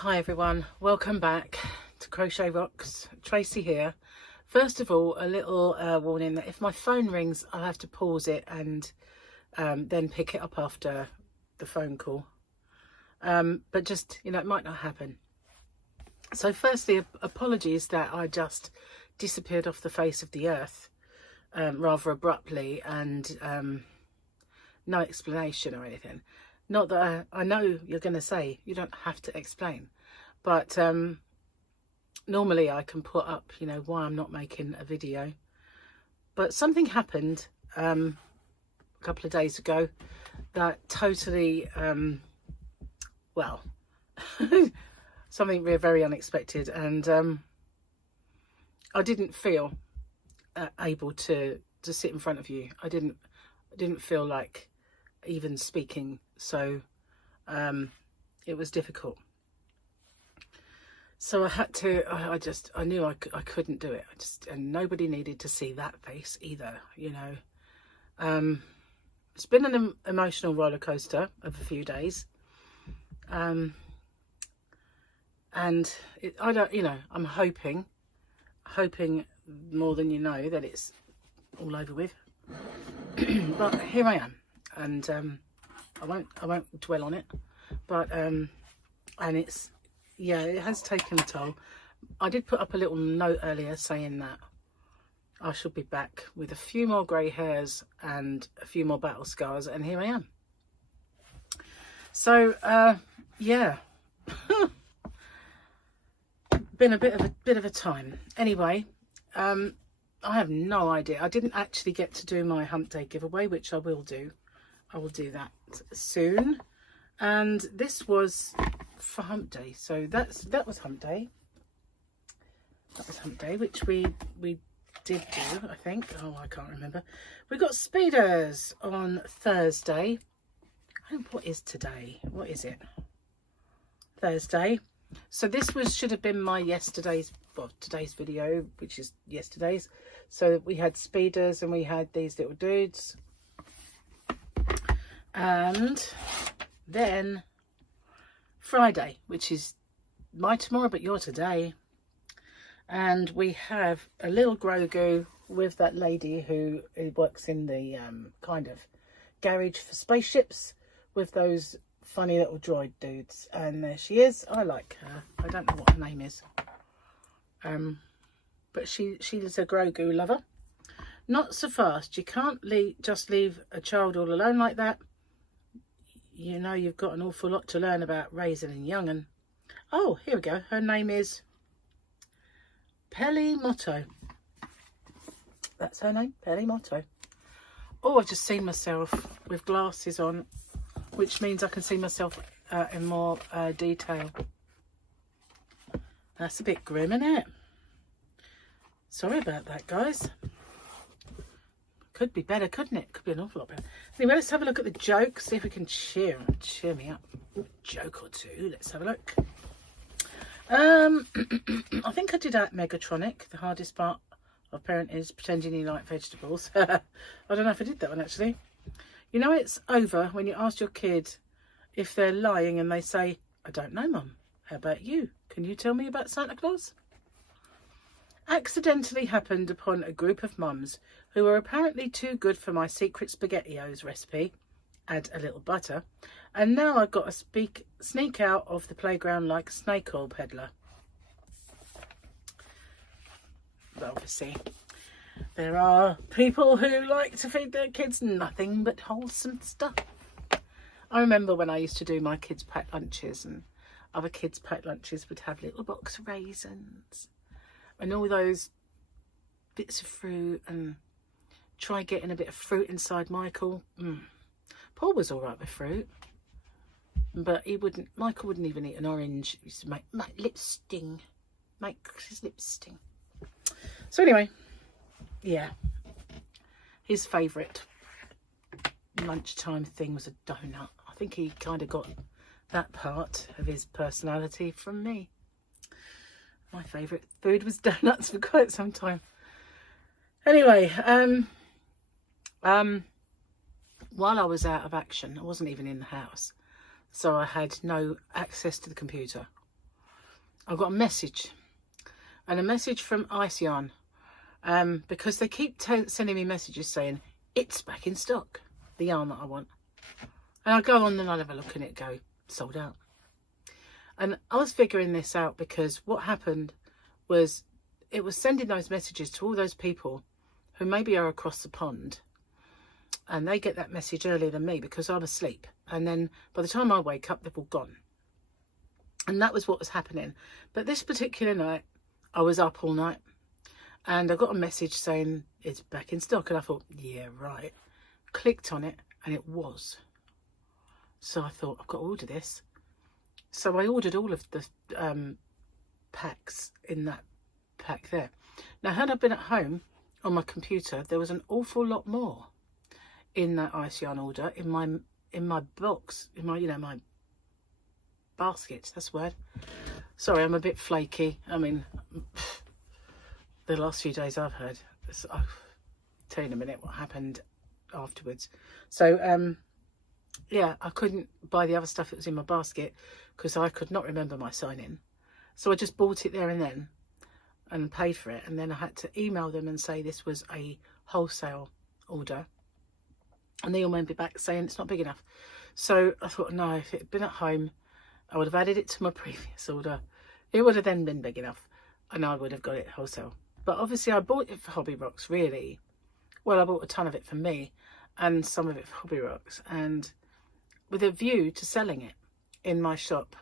Hi everyone, welcome back to Crochet Rocks. Tracy here. First of all, a little warning that if my phone rings, I'll have to pause it and then pick it up after the phone call. But just, it might not happen. So firstly, apologies that I just disappeared off the face of the earth rather abruptly and no explanation or anything. Not that I know you're going to say you don't have to explain, but normally I can put up, why I'm not making a video. But something happened a couple of days ago that totally, well, something very unexpected, and I didn't feel able to sit in front of you. I didn't feel like even speaking, so it was difficult. So I had to, I knew I couldn't do it. And nobody needed to see that face either, It's been an emotional roller coaster of a few days. And I'm hoping more than that it's all over with. But here I am. And I won't dwell on it, but and it's, it has taken a toll. I did put up a little note earlier saying that I should be back with a few more grey hairs and a few more battle scars, and here I am. So yeah, been a bit of a time. Anyway, I have no idea. I didn't actually get to do my hump day giveaway, which I will do. I will do that soon. And this was for hump day, so that was hump day. That was hump day, which we did do, I think. Oh, I can't remember. We got speeders on Thursday. What is today? What is it? Thursday. So this should have been my today's video, which is yesterday's. So we had speeders and we had these little dudes. And then Friday, which is my tomorrow but your today, and we have a little Grogu with that lady who works in the kind of garage for spaceships with those funny little droid dudes, and there she is. I like her. I don't know what her name is, but she's a Grogu lover. Not so fast. You can't just leave a child all alone like that. You've got an awful lot to learn about raising a young'un. Oh, here we go. Her name is Pelly Motto. That's her name, Pelly Motto. Oh, I've just seen myself with glasses on, which means I can see myself in more detail. That's a bit grim, isn't it? Sorry about that, guys. Could be better, couldn't it? Could be an awful lot better. Anyway, let's have a look at the joke, see if we can cheer me up. Joke or two. Let's have a look. I think I did out Megatronic. The hardest part of parenting is pretending you like vegetables. I don't know if I did that one, actually. It's over when you ask your kid if they're lying and they say, I don't know, Mum. How about you? Can you tell me about Santa Claus? Accidentally happened upon a group of mums who were apparently too good for my secret SpaghettiOs recipe. Add a little butter. And now I've got to sneak out of the playground like a snake oil peddler. But obviously, there are people who like to feed their kids nothing but wholesome stuff. I remember when I used to do my kids' packed lunches, and other kids' packed lunches would have little box of raisins and all those bits of fruit, and try getting a bit of fruit inside Michael. Paul was all right with fruit, but Michael wouldn't even eat an orange. He used to make lips sting. Make his lips sting. So anyway, yeah, his favourite lunchtime thing was a donut. I think he kind of got that part of his personality from me. My favourite food was donuts for quite some time. Anyway, while I was out of action, I wasn't even in the house, so I had no access to the computer. I got a message, and a message from Ice Yarn, because they keep sending me messages saying it's back in stock, the yarn that I want. And I go on and I'll have a look and it go sold out. And I was figuring this out because what happened was it was sending those messages to all those people who maybe are across the pond, and they get that message earlier than me because I'm asleep. And then by the time I wake up, they've all gone. And that was what was happening. But this particular night, I was up all night and I got a message saying it's back in stock. And I thought, yeah, right. Clicked on it and it was. So I thought, I've got to order this. So I ordered all of the packs in that pack there. Now, had I been at home on my computer, there was an awful lot more in that Ice Yarn order in my box, in my, you know, my basket. That's the word. Sorry, I'm a bit flaky. I mean, the last few days I've heard. I'll tell you in a minute what happened afterwards. So yeah, I couldn't buy the other stuff that was in my basket because I could not remember my sign-in. So I just bought it there and then and paid for it. And then I had to email them and say this was a wholesale order. And they all went me back saying it's not big enough. So I thought, no, if it had been at home, I would have added it to my previous order. It would have then been big enough and I would have got it wholesale. But obviously I bought it for Hobby Rocks, really. Well, I bought a ton of it for me and some of it for Hobby Rocks, and with a view to selling it in my shop.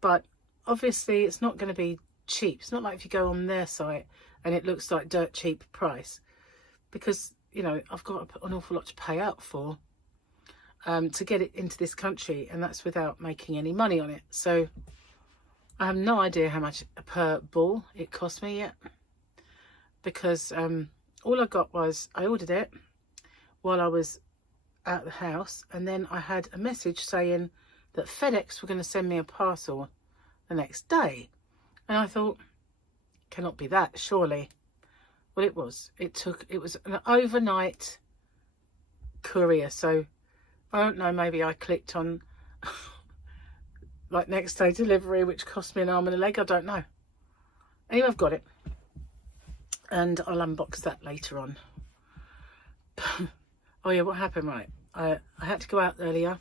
But obviously it's not going to be cheap. It's not like if you go on their site and it looks like dirt cheap price, because, you know, I've got an awful lot to pay out for to get it into this country, and that's without making any money on it. So I have no idea how much per ball it cost me yet, because all I got was I ordered it while I was at the house, and then I had a message saying that FedEx were going to send me a parcel the next day, and I thought, cannot be that, surely. Well, it was. It was an overnight courier, so I don't know, maybe I clicked on like next day delivery, which cost me an arm and a leg, I don't know. Anyway, I've got it and I'll unbox that later on. Oh yeah, what happened, right? I had to go out earlier,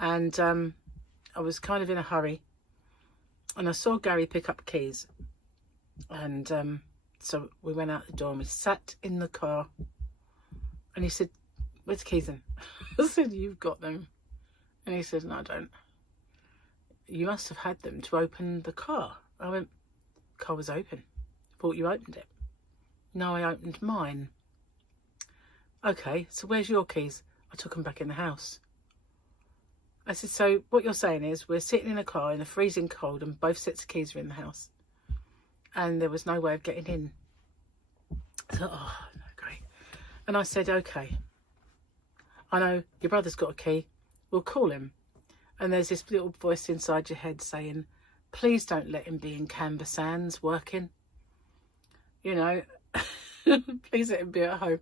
and I was kind of in a hurry, and I saw Gary pick up keys, and so we went out the door and we sat in the car, and he said, "Where's the keys then?" I said, "You've got them." And he said, "No, I don't." "You must have had them to open the car." I went, "The car was open. Thought you opened it." "No, I opened mine." "Okay, so where's your keys?" "I took them back in the house." I said, "So what you're saying is we're sitting in a car in the freezing cold and both sets of keys are in the house and there was no way of getting in?" I thought, oh, no, great. And I said, "Okay, I know your brother's got a key. We'll call him." And there's this little voice inside your head saying, "Please don't let him be in Canberra Sands working. You know, please let him be at home."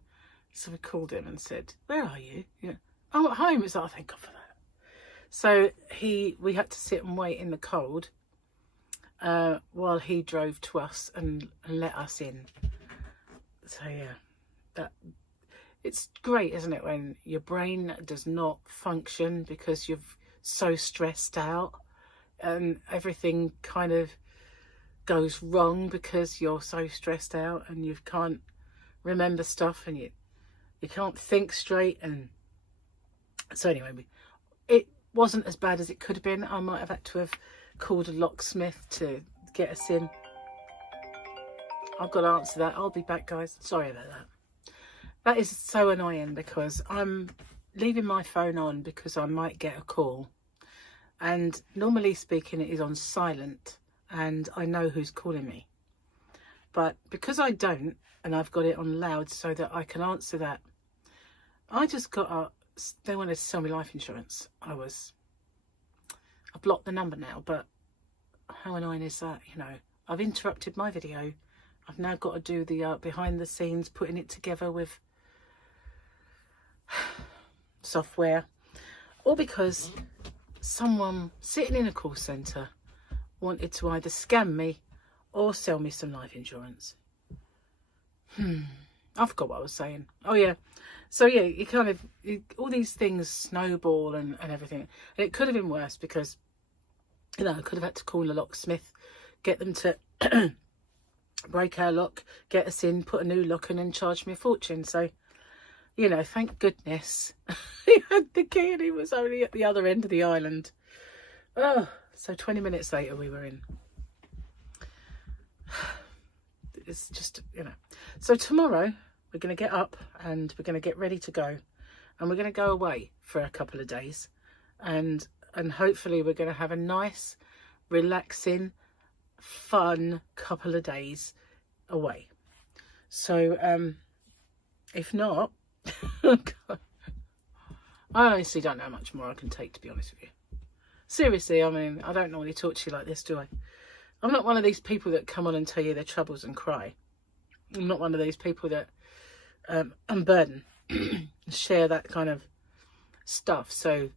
So we called him and said, "Where are you?" "Yeah, I'm at home." It's like, "Oh, thank God for that." So we had to sit and wait in the cold while he drove to us and let us in. So yeah, it's great, isn't it, when your brain does not function because you're so stressed out and everything kind of goes wrong because you're so stressed out and you can't remember stuff and you can't think straight. And so anyway, it wasn't as bad as it could have been. I might have had to have called a locksmith to get us in. I've got to answer that. I'll be back, guys. Sorry about that. That is so annoying because I'm leaving my phone on because I might get a call, and normally speaking it is on silent and I know who's calling me, but because I don't, and I've got it on loud so that I can answer that, I just got they wanted to sell me life insurance. I blocked the number now, but how annoying is that? You know, I've interrupted my video. I've now got to do the behind the scenes, putting it together with software, all because someone sitting in a call centre wanted to either scam me or sell me some life insurance. I forgot what I was saying. Oh yeah. So yeah, all these things snowball and everything. And it could have been worse because, you know, I could have had to call a locksmith, get them to break our lock, get us in, put a new lock in and charge me a fortune. So, you know, thank goodness he had the key and he was only at the other end of the island. Oh, so 20 minutes later we were in. It's just, you know. So tomorrow we're going to get up and we're going to get ready to go. And we're going to go away for a couple of days. And hopefully we're going to have a nice, relaxing, fun couple of days away. So if not, I honestly don't know how much more I can take, to be honest with you. Seriously, I mean, I don't normally talk to you like this, do I? I'm not one of these people that come on and tell you their troubles and cry. I'm not one of these people that unburden share that kind of stuff. So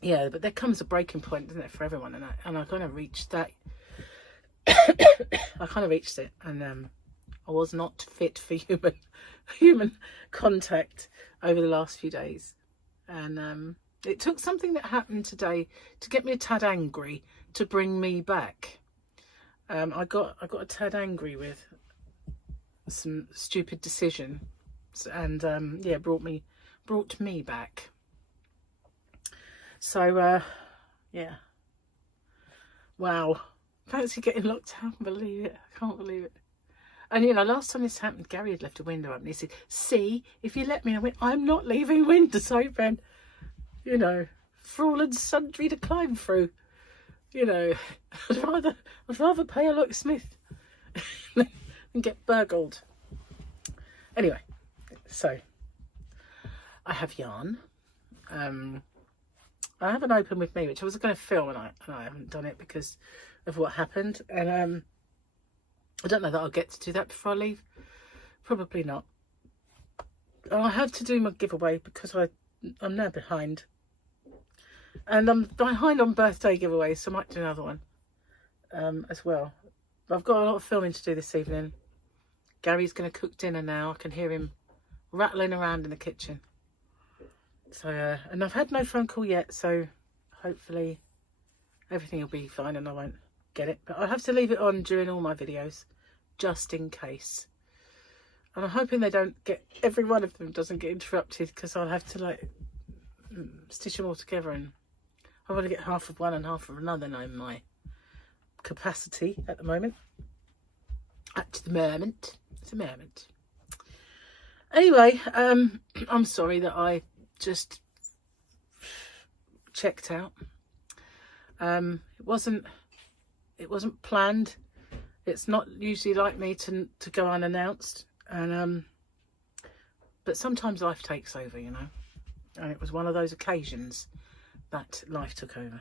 yeah, but there comes a breaking point, doesn't it, for everyone? And I kind of reached that. I kind of reached it, and I was not fit for human contact over the last few days. And it took something that happened today to get me a tad angry to bring me back. I got a tad angry with some stupid decision, and yeah, brought me back. So yeah, wow, fancy getting locked out. I can't believe it. And you know, last time this happened, Gary had left a window open. He said, "See, if you let me," I went, "I'm not leaving windows open. You know, for all and sundry to climb through. You know, I'd rather pay a locksmith than get burgled." Anyway, so I have yarn. I have an open with me, which I was going to film, and I haven't done it because of what happened. And I don't know that I'll get to do that before I leave. Probably not. And I have to do my giveaway because I'm now behind. And I'm behind on birthday giveaways, so I might do another one as well. But I've got a lot of filming to do this evening. Gary's going to cook dinner now. I can hear him rattling around in the kitchen. So, and I've had no phone call yet, so hopefully everything will be fine and I won't get it. But I'll have to leave it on during all my videos, just in case. And I'm hoping every one of them doesn't get interrupted, because I'll have to like stitch them all together, and I want to get half of one and half of another in my capacity at the moment. It's a moment. Anyway, I'm sorry that I just checked out. It wasn't planned. It's not usually like me to go unannounced, and but sometimes life takes over, you know, and it was one of those occasions that life took over.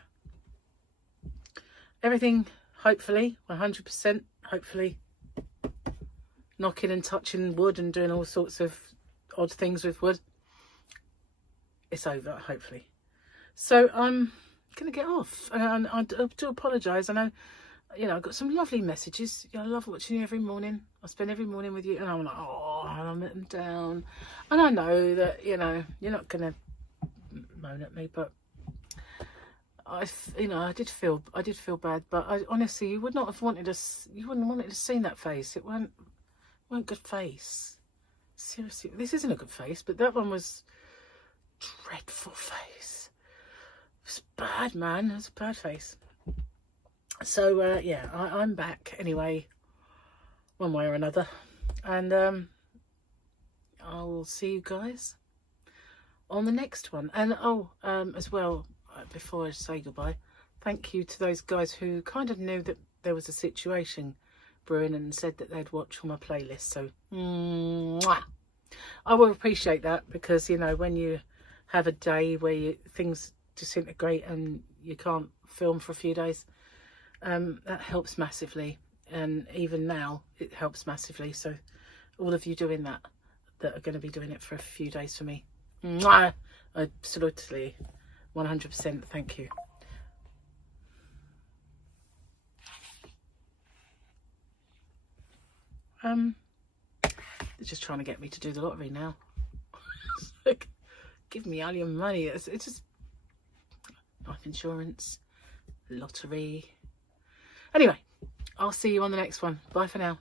Everything, hopefully, 100%, hopefully, knocking and touching wood and doing all sorts of odd things with wood, it's over, hopefully. So I'm gonna get off, and I do apologise. I know, you know, I've got some lovely messages. You know, I love watching you every morning. I spend every morning with you, and I'm like, oh, and I'm letting them down. And I know that, you know, you're not gonna moan at me, but I did feel bad. But I honestly, you wouldn't have wanted to see that face. It weren't good face. Seriously, this isn't a good face, but that one was dreadful face. It was bad, man. It was a bad face. So yeah, I'm back anyway, one way or another, and I'll see you guys on the next one. And as well, before I say goodbye, thank you to those guys who kind of knew that there was a situation brewing and said that they'd watch all my playlists. So mwah. I will appreciate that, because you know, when you have a day where things disintegrate and you can't film for a few days, that helps massively, and even now it helps massively. So all of you doing that are going to be doing it for a few days for me, mwah, absolutely 100% thank you. They're just trying to get me to do the lottery now. Like, give me all your money. It's just life insurance, lottery. Anyway, I'll see you on the next one. Bye for now.